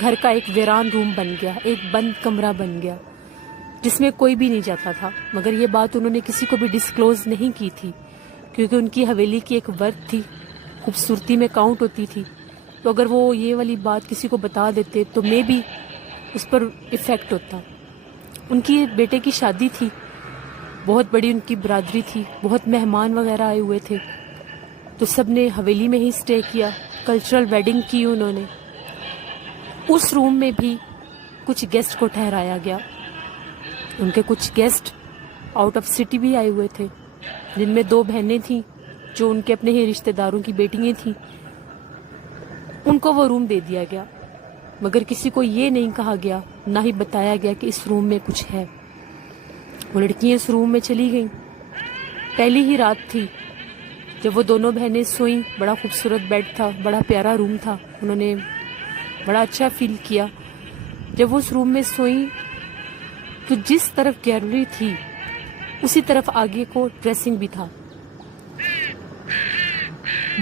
گھر کا ایک ویران روم بن گیا، ایک بند کمرہ بن گیا جس میں کوئی بھی نہیں جاتا تھا. مگر یہ بات انہوں نے کسی کو بھی ڈسکلوز نہیں کی تھی کیونکہ ان کی حویلی کی ایک ورتھ تھی، خوبصورتی میں کاؤنٹ ہوتی تھی. تو اگر وہ یہ والی بات کسی کو بتا دیتے تو may be us per effect ہوتا. ان کی بیٹے کی شادی تھی، بہت بڑی ان کی برادری تھی، بہت مہمان وغیرہ آئے ہوئے تھے، تو سب نے حویلی میں ہی اسٹے کیا. کلچرل ویڈنگ کی انہوں نے. اس روم میں بھی کچھ گیسٹ کو ٹھہرایا گیا. ان کے کچھ گیسٹ آؤٹ آف سٹی بھی آئے ہوئے تھے، جن میں 2 بہنیں تھیں جو ان کے اپنے ہی رشتہ داروں کی بیٹیاں تھیں. ان کو وہ روم دے دیا گیا، مگر کسی کو یہ نہیں کہا گیا، نہ ہی بتایا گیا کہ اس روم میں کچھ ہے. وہ لڑکیاں اس روم میں چلی گئیں. پہلی ہی رات تھی جب وہ دونوں بہنیں سوئیں. بڑا خوبصورت بیڈ تھا، بڑا پیارا روم تھا. انہوں نے بڑا اچھا فیل کیا. جب وہ اس روم میں سوئیں تو جس طرف گیلری تھی اسی طرف آگے کو ڈریسنگ بھی تھا.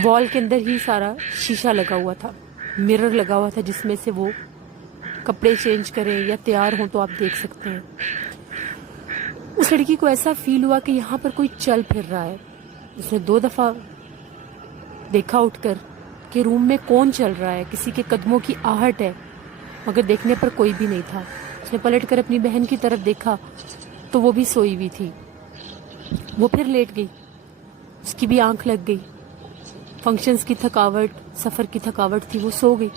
وال کے اندر ہی سارا شیشہ لگا ہوا تھا، مرر لگا ہوا تھا جس میں سے وہ کپڑے چینج کریں یا تیار ہوں تو آپ دیکھ سکتے ہیں. اس لڑکی کو ایسا فیل ہوا کہ یہاں پر کوئی چل پھر رہا ہے. اس نے 2 دفعہ دیکھا اٹھ کر کہ روم میں کون چل رہا ہے، کسی کے قدموں کی آہٹ ہے، مگر دیکھنے پر کوئی بھی نہیں تھا. اس نے پلٹ کر اپنی بہن کی طرف دیکھا تو وہ بھی سوئی ہوئی تھی. وہ پھر لیٹ گئی، اس کی بھی آنکھ لگ گئی. فنکشنز کی تھکاوٹ، سفر کی تھکاوٹ تھی، وہ سو گئی.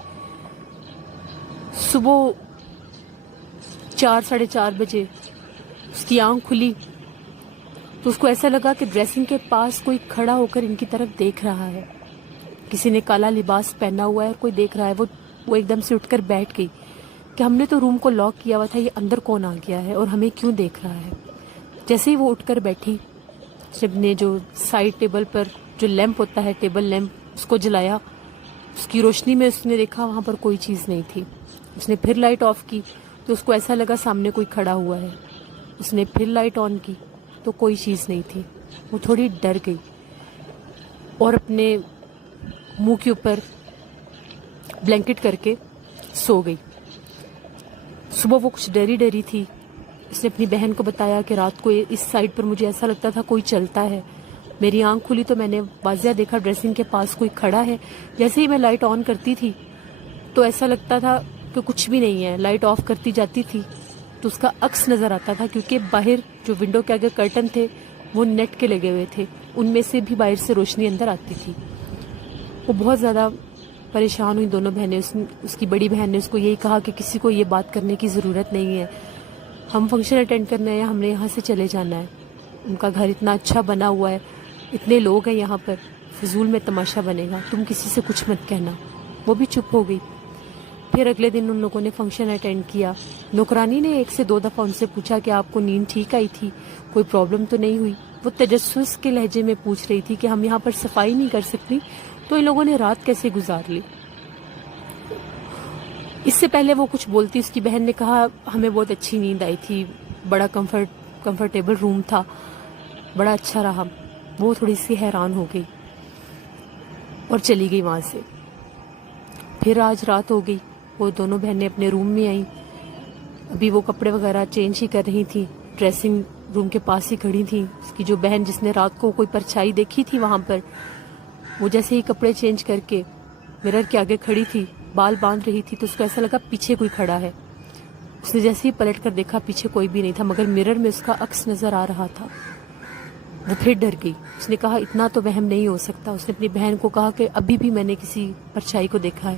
صبح 4 ساڑھے 4 بجے اس کی آنکھ کھلی تو اس کو ایسا لگا کہ ڈریسنگ کے پاس کوئی کھڑا ہو کر ان کی طرف دیکھ رہا ہے. کسی نے کالا لباس پہنا ہوا ہے اور کوئی دیکھ رہا ہے. وہ ایک دم سے اٹھ کر بیٹھ گئی کہ ہم نے تو روم کو لاک کیا ہوا تھا، یہ اندر کون آ گیا ہے اور ہمیں کیوں دیکھ رہا ہے. جیسے ہی وہ اٹھ کر بیٹھی، جب نے جو سائڈ ٹیبل پر جو لیمپ ہوتا ہے، ٹیبل لیمپ، اس کو جلایا. اس کی روشنی میں اس نے دیکھا وہاں پر کوئی چیز نہیں تھی. اس نے پھر لائٹ آف کی تو اس کو ایسا لگا سامنے کوئی کھڑا ہوا ہے. اس نے پھر لائٹ آن کی تو کوئی چیز نہیں تھی. وہ تھوڑی ڈر گئی اور اپنے منہ کے اوپر بلینکٹ کر کے سو گئی. صبح وہ کچھ ڈری ڈری تھی. اس نے اپنی بہن کو بتایا کہ رات کو اس سائڈ پر مجھے ایسا لگتا تھا کوئی چلتا ہے. میری آنکھ کھلی تو میں نے واضح دیکھا ڈریسنگ کے پاس کوئی کھڑا ہے. جیسے ہی میں لائٹ آن کرتی تھی تو ایسا لگتا تھا کہ کچھ بھی نہیں ہے. لائٹ آف کرتی جاتی تھی تو اس کا عکس نظر آتا تھا، کیونکہ باہر جو ونڈو کے آگے کرٹن تھے وہ نیٹ کے لگے ہوئے تھے، ان میں سے بھی باہر سے روشنی اندر آتی تھی. وہ بہت زیادہ پریشان ہوئی دونوں بہنیں. اس کی بڑی بہن نے اس کو یہی کہا کہ کسی کو یہ بات کرنے کی ضرورت نہیں ہے، ہم فنکشن اٹینڈ کرنا ہے یا ہم نے یہاں سے چلے جانا ہے. ان کا گھر اتنا اچھا بنا ہوا ہے، اتنے لوگ ہیں یہاں پر، فضول میں تماشا بنے گا، تم کسی سے کچھ مت کہنا. وہ بھی چپ ہو گئی. پھر اگلے دن ان لوگوں نے فنکشن اٹینڈ کیا. نوکرانی نے 1 سے 2 دفعہ ان سے پوچھا کہ آپ کو نیند ٹھیک آئی تھی، کوئی پرابلم تو نہیں ہوئی. وہ تجسس کے لہجے میں پوچھ رہی تھی کہ ہم یہاں پر صفائی نہیں کر سکتی تو ان لوگوں نے رات کیسے گزار لی. اس سے پہلے وہ کچھ بولتی، اس کی بہن نے کہا ہمیں بہت اچھی نیند آئی تھی، بڑا کمفرٹیبل روم تھا، بڑا اچھا رہا. وہ تھوڑی سی حیران ہو گئی اور چلی گئی وہاں سے. پھر آج رات ہو گئی، وہ دونوں بہنیں اپنے روم میں آئیں. ابھی وہ کپڑے وغیرہ چینج ہی کر رہی تھی، ڈریسنگ روم کے پاس ہی کھڑی تھی. اس کی جو بہن جس نے رات کو کوئی پرچھائی دیکھی تھی وہاں پر، وہ جیسے ہی کپڑے چینج کر کے مرر کے آگے کھڑی تھی، بال باندھ رہی تھی، تو اس کو ایسا لگا پیچھے کوئی کھڑا ہے. اس نے جیسے ہی پلٹ کر دیکھا پیچھے کوئی بھی نہیں تھا، مگر مرر میں اس کا عکس نظر آ رہا تھا. وہ پھر ڈر گئی. اس نے کہا اتنا تو وہم نہیں ہو سکتا. اس نے اپنی بہن کو کہا کہ ابھی بھی میں نے کسی پرچھائی کو دیکھا ہے.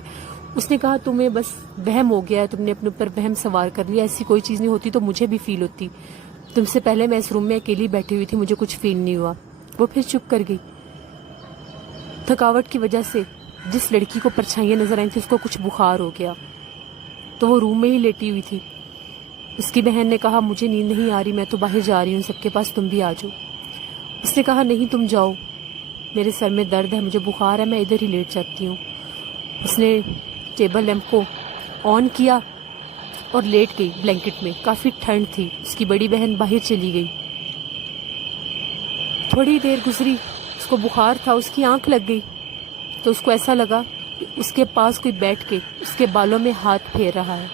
اس نے کہا تمہیں بس وہم ہو گیا ہے، تم نے اپنے اوپر وہم سوار کر لیا، ایسی کوئی چیز نہیں ہوتی تو مجھے بھی فیل ہوتی. تم سے پہلے میں اس روم میں اکیلی بیٹھی ہوئی تھی، مجھے کچھ فیل نہیں ہوا. وہ پھر چپ کر گئی. تھکاوٹ کی وجہ سے جس لڑکی کو پرچھائیاں نظر آئی تھی اس کو کچھ بخار ہو گیا تو وہ روم میں ہی لیٹی ہوئی تھی. اس کی بہن نے کہا مجھے نیند نہیں آ رہی، میں تو باہر جا رہی ہوں سب کے پاس، تم بھی آ جاؤ. اس نے کہا نہیں تم جاؤ، میرے سر میں درد ہے، مجھے بخار ہے، میں ادھر ہی لیٹ جاتی ہوں. اس نے ٹیبل لیمپ کو آن کیا اور لیٹ گئی بلینکٹ میں. کافی ٹھنڈ تھی. اس کی بڑی بہن باہر چلی گئی. تھوڑی دیر گزری، اس کو بخار تھا، اس کی آنکھ لگ گئی تو اس کو ایسا لگا اس کے پاس کوئی بیٹھ کے اس کے بالوں میں ہاتھ پھیر رہا ہے.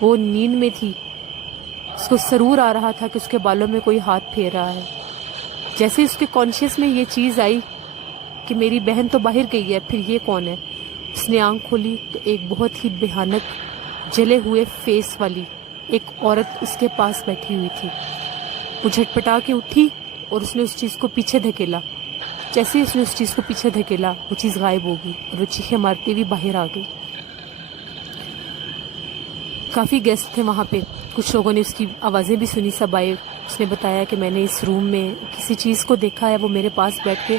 وہ نیند میں تھی, اس کو سرور آ رہا تھا کہ اس کے بالوں میں کوئی ہاتھ پھیر رہا ہے. جیسے اس کے کانشیس میں یہ چیز آئی کہ میری بہن تو باہر گئی ہے, پھر یہ کون ہے. اس نے آنکھ کھولی تو ایک بہت ہی بھیانک جلے ہوئے فیس والی ایک عورت اس کے پاس بیٹھی ہوئی تھی. وہ جھٹپٹا کے اٹھی اور اس نے اس چیز کو پیچھے دھکیلا. جیسے ہی اس نے اس چیز کو پیچھے دھکیلا وہ چیز غائب ہو گئی اور وہ چیخیں مارتی ہوئی باہر آ گئی. کافی گیسٹ تھے وہاں پہ, کچھ لوگوں نے اس کی آوازیں بھی سنی. سب آئے. اس نے بتایا کہ میں نے اس روم میں کسی چیز کو دیکھا ہے, وہ میرے پاس بیٹھ کے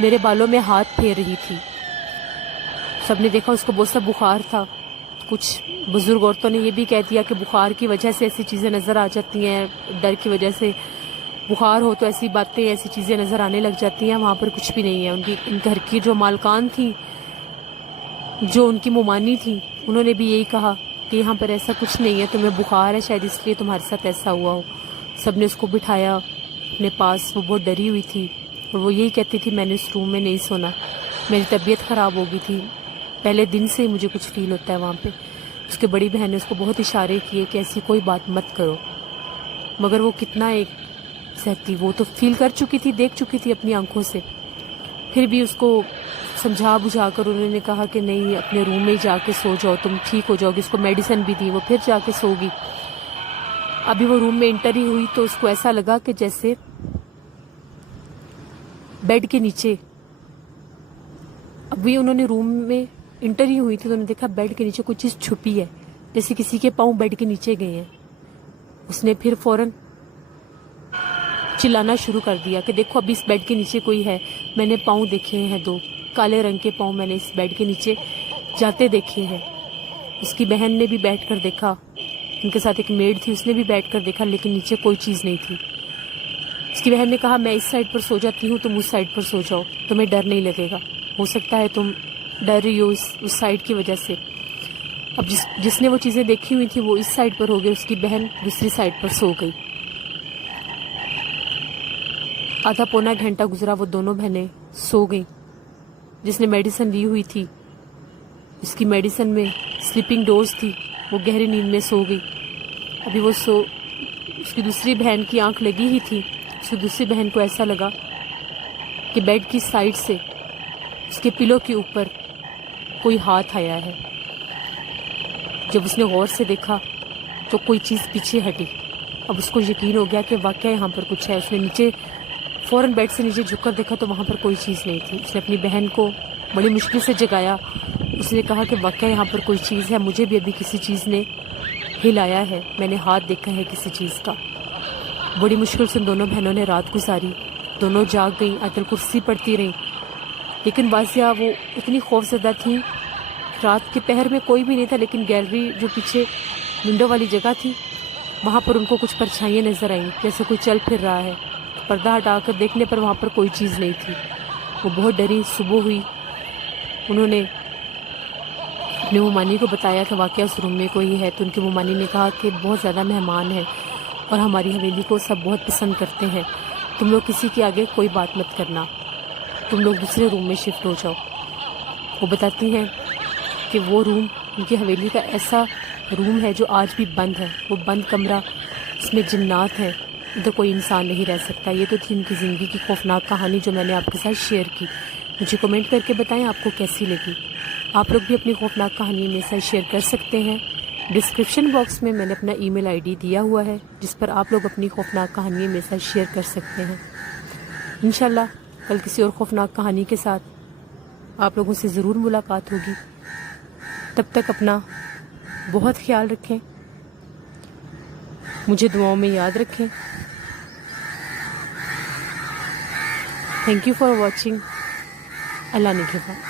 میرے بالوں میں ہاتھ پھیر رہی تھی. سب نے دیکھا اس کو بہت سا بخار تھا. کچھ بزرگ عورتوں نے یہ بھی کہہ دیا کہ بخار کی وجہ سے ایسی چیزیں نظر آ جاتی ہیں, ڈر کی وجہ سے بخار ہو تو ایسی باتیں ایسی چیزیں نظر آنے لگ جاتی ہیں. وہاں پر کچھ بھی نہیں ہے. ان گھر کی جو مالکان تھیں, جو ان کی ممانی تھیں, انہوں نے بھی یہی کہا کہ یہاں پر ایسا کچھ نہیں ہے, تمہیں بخار ہے شاید اس لیے تمہارے ساتھ ایسا ہوا ہو. سب نے اس کو بٹھایا اپنے پاس. وہ بہت ڈری ہوئی تھی اور وہ یہی کہتی تھی میں نے اس روم میں نہیں سونا, میری طبیعت خراب ہو گئی تھی, پہلے دن سے ہی مجھے کچھ فیل ہوتا ہے وہاں پہ. اس کے بڑی بہن نے اس کو بہت اشارے کیے کہ ایسی کوئی بات مت کرو, مگر وہ کتنا ایک سہتی. وہ تو فیل کر چکی تھی, دیکھ چکی تھی اپنی آنکھوں سے. پھر بھی اس کو سمجھا بجھا کر انہوں نے کہا کہ نہیں, اپنے روم میں جا کے سو جاؤ, تم ٹھیک ہو جاؤ گی. اس کو میڈیسن بھی دی, وہ پھر جا کے سو گئی. ابھی وہ روم میں انٹر ہی ہوئی تو اس کو ایسا لگا کہ جیسے بیڈ کے نیچے, ابھی انہوں نے روم میں انٹر ہی ہوئی تھی تو انہوں نے دیکھا بیڈ کے نیچے کوئی چیز چھپی ہے, جیسے کسی کے پاؤں بیڈ کے نیچے گئے ہیں. اس نے پھر فوراً چلانا شروع کر دیا کہ دیکھو ابھی اس بیڈ کے نیچے کوئی ہے, میں نے پاؤں دیکھے ہیں, 2 کالے رنگ کے پاؤں میں نے اس بیڈ کے نیچے جاتے دیکھے ہیں. اس کی بہن نے بھی بیٹھ کر دیکھا, ان کے ساتھ ایک میڈ تھی, اس نے بھی بیٹھ کر دیکھا, لیکن نیچے کوئی چیز نہیں تھی. اس کی بہن نے کہا میں اس سائڈ پر سو جاتی ہوں, تم اس سائڈ پر سو جاؤ, تمہیں ڈر نہیں لگے گا, ہو سکتا ہے تم ڈر رہی ہو اس سائڈ کی وجہ سے. اب جس نے وہ چیزیں دیکھی ہوئی تھی وہ اس سائڈ پر ہو گئی, اس کی بہن دوسری سائڈ پر سو گئی. آدھا پونا گھنٹہ گزرا, وہ دونوں بہنیں سو گئیں. جس نے میڈیسن لی ہوئی تھی, اس کی میڈیسن میں سلیپنگ ڈوز تھی, وہ گہری نیند میں سو گئی. ابھی وہ اس کی دوسری بہن کی آنکھ لگی ہی تھی. اس کی دوسری بہن کو ایسا لگا کہ بیڈ کی سائڈ سے اس کے پلو کے اوپر کوئی ہاتھ آیا ہے. جب اس نے غور سے دیکھا تو کوئی چیز پیچھے ہٹی. اب اس کو یقین ہو گیا کہ واقعہ یہاں پر کچھ ہے. اس نے نیچے فوراً بیڈ سے نیچے جھک کر دیکھا تو وہاں پر کوئی چیز نہیں تھی. اس نے اپنی بہن کو بڑی مشکل سے جگایا. اس نے کہا کہ واقعہ یہاں پر کوئی چیز ہے, مجھے بھی ابھی کسی چیز نے ہلایا ہے, میں نے ہاتھ دیکھا ہے کسی چیز کا. بڑی مشکل سے دونوں بہنوں نے رات گزاری. دونوں جاگ گئیں, آیت الکرسی پڑھتی رہیں, لیکن واضح وہ اتنی خوفزدہ تھیں. رات کے پہر میں کوئی بھی نہیں تھا, لیکن گیلری جو پیچھے ونڈو والی جگہ تھی وہاں پر ان کو کچھ پرچھائیاں نظر آئیں, جیسے کوئی چل پھر رہا ہے. پردہ ہٹا کر دیکھنے پر وہاں پر کوئی چیز نہیں تھی. وہ بہت ڈری. صبح ہوئی, انہوں نے اپنے ممانی کو بتایا کہ واقعہ اس روم میں کوئی ہے. تو ان کے ممانی نے کہا کہ بہت زیادہ مہمان ہیں اور ہماری حویلی کو سب بہت پسند کرتے ہیں, تم لوگ کسی کے آگے کوئی بات مت کرنا, تم لوگ دوسرے روم میں شفٹ ہو جاؤ. وہ بتاتی ہیں کہ وہ روم ان کی حویلی کا ایسا روم ہے جو آج بھی بند ہے. وہ بند کمرہ, اس میں جنات ہیں, ادھر کوئی انسان نہیں رہ سکتا. یہ تو تھی ان کی زندگی کی خوفناک کہانی جو میں نے آپ کے ساتھ شیئر کی. مجھے کمنٹ کر کے بتائیں آپ کو کیسی لگی. آپ لوگ بھی اپنی خوفناک کہانی میرے ساتھ شیئر کر سکتے ہیں. ڈسکرپشن باکس میں نے اپنا ای میل آئی ڈی دیا ہوا ہے, جس پر آپ لوگ اپنی خوفناک کہانی میرے ساتھ شیئر کر سکتے ہیں. انشاءاللہ کل کسی اور خوفناک کہانی کے ساتھ آپ لوگوں سے ضرور ملاقات ہوگی. تب تک اپنا بہت خیال رکھیں, مجھے دعاؤں میں یاد رکھیں. Thank you for watching. اللہ نگہبان.